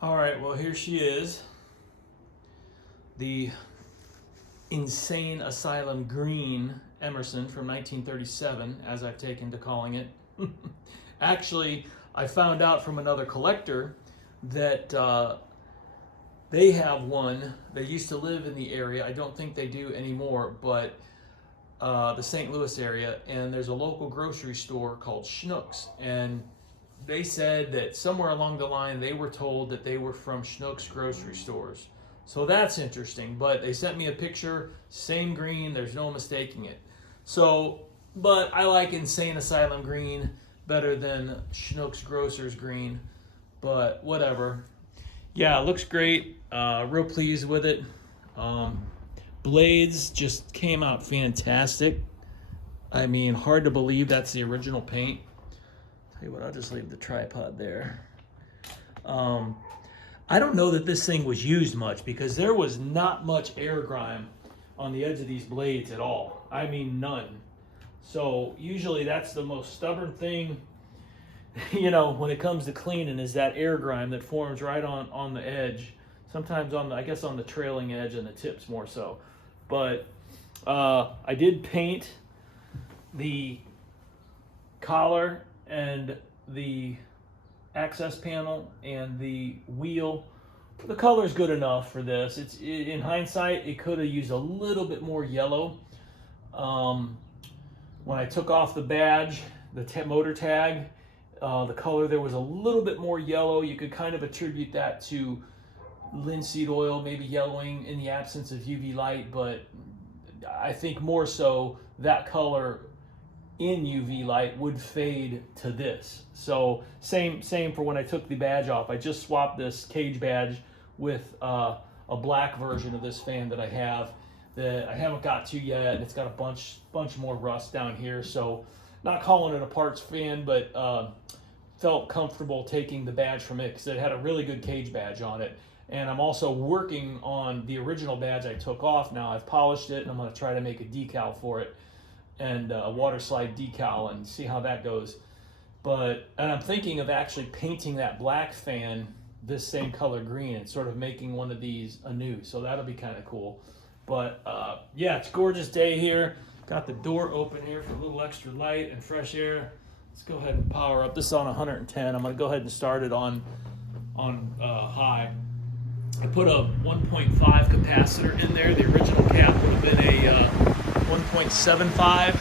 All right, well, here she is. The insane Asylum green Emerson from 1937, as I've taken to calling it. Actually, I found out from another collector that they have one. They used to live in the area. I don't think they do anymore, but the St. Louis area, and there's a local grocery store called Schnucks, and they said that somewhere along the line they were told that they were from Schnucks grocery stores. So that's interesting, but they sent me a picture, same green, there's no mistaking it. So, but I like Insane Asylum green better than Schnucks Grocers green, but whatever. Yeah, it looks great, real pleased with it. Blades just came out fantastic. I mean, hard to believe that's the original paint. Tell you what, I'll just leave the tripod there. I don't know that this thing was used much because there was not much air grime on the edge of these blades at all. I mean, none. So usually that's the most stubborn thing, you know, when it comes to cleaning, is that air grime that forms right on the edge. Sometimes on the, I guess on the trailing edge and the tips more so. But I did paint the collar and the access panel and the wheel. The color's good enough for this. In hindsight, it could have used a little bit more yellow. When I took off the badge, the motor tag, the color there was a little bit more yellow. You could kind of attribute that to linseed oil, maybe yellowing in the absence of UV light, but I think more so that color in UV light would fade to this. So same for when I took the badge off. I just swapped this cage badge with a black version of this fan that I have that I haven't got to yet. It's got a bunch more rust down here, so not calling it a parts fan, but felt comfortable taking the badge from it because it had a really good cage badge on it. And I'm also working on the original badge I took off now. I've polished it and I'm going to try to make a decal for it, and a water slide decal, and see how that goes. And I'm thinking of actually painting that black fan this same color green and sort of making one of these anew. So that'll be kind of cool. But yeah, it's a gorgeous day here. Got the door open here for a little extra light and fresh air. Let's go ahead and power up. This is on 110. I'm going to go ahead and start it on high. I put a 1.5 capacitor in there. The original cap would have been a 1.75,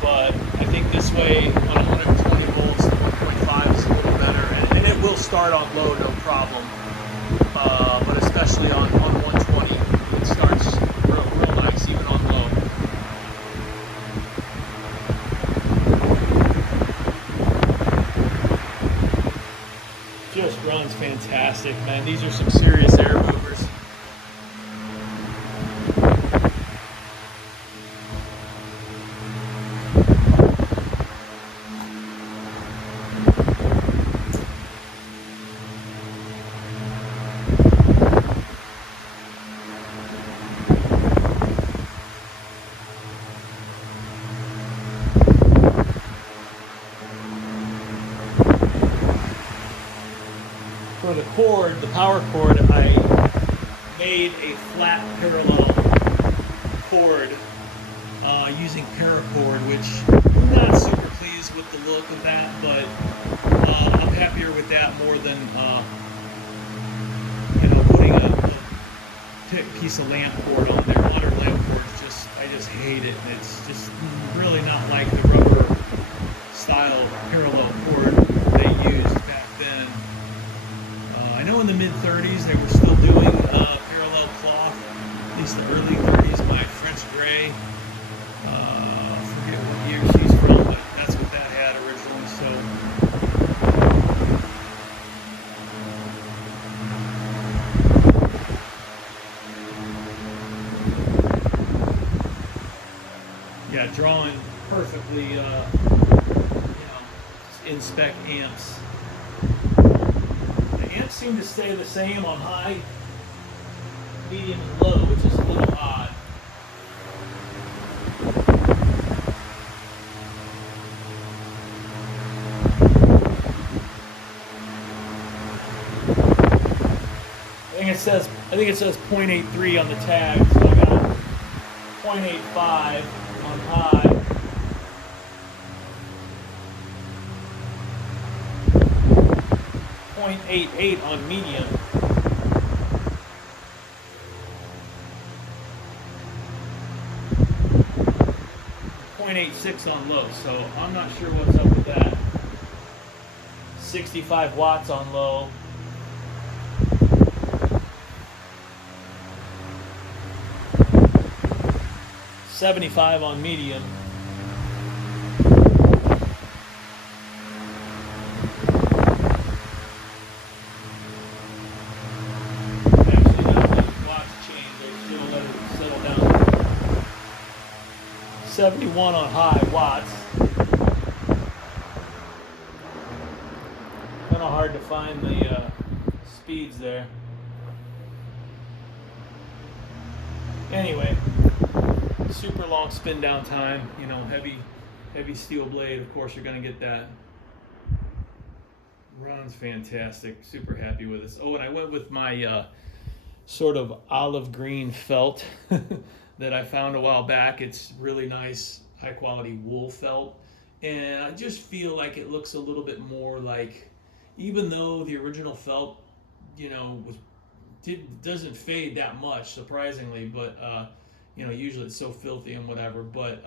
but I think this way on 120 volts, the 1.5 is a little better, and it will start on low, no problem. But especially on 120, it starts real nice, even on low. Just runs fantastic, man. These are some serious air movers. For the cord, the power cord, I made a flat parallel cord using paracord, which I'm not super pleased with the look of that, but I'm happier with that more than putting a piece of lamp cord on there. Water lamp cord, I just hate it, and it's just really not like the rubber style parallel cord they used back then. I know in the mid-30s they were still doing parallel cloth, at least the early 30s. My French Gray, I forget what year she's from, but that's what that had originally. So yeah, drawing perfectly, in-spec amps. Amps seem to stay the same on high, medium, and low, which is a little odd. I think it says 0.83 on the tag, so I got 0.85 on high. 0.88 on medium. 0.86 on low, so I'm not sure what's up with that. 65 watts on low. $75 on medium. Actually, now the watts change. They still let it settle down. 71 on high watts. Kind of hard to find the speeds there. Anyway, super long spin down time. You know, heavy steel blade. Of course, you're going to get that. Runs fantastic. Super happy with this. Oh, and I went with my sort of olive green felt that I found a while back. It's really nice, high quality wool felt. And I just feel like it looks a little bit more like, even though the original felt, you know, doesn't fade that much, surprisingly, but you know, usually it's so filthy and whatever, but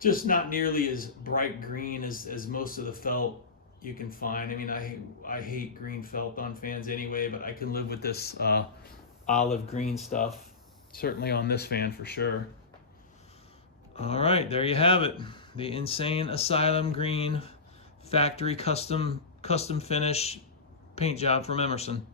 just not nearly as bright green as most of the felt you can find. I mean, I hate green felt on fans anyway, but I can live with this olive green stuff, certainly on this fan for sure. All right, there you have it. The Insane Asylum green factory custom finish paint job from Emerson.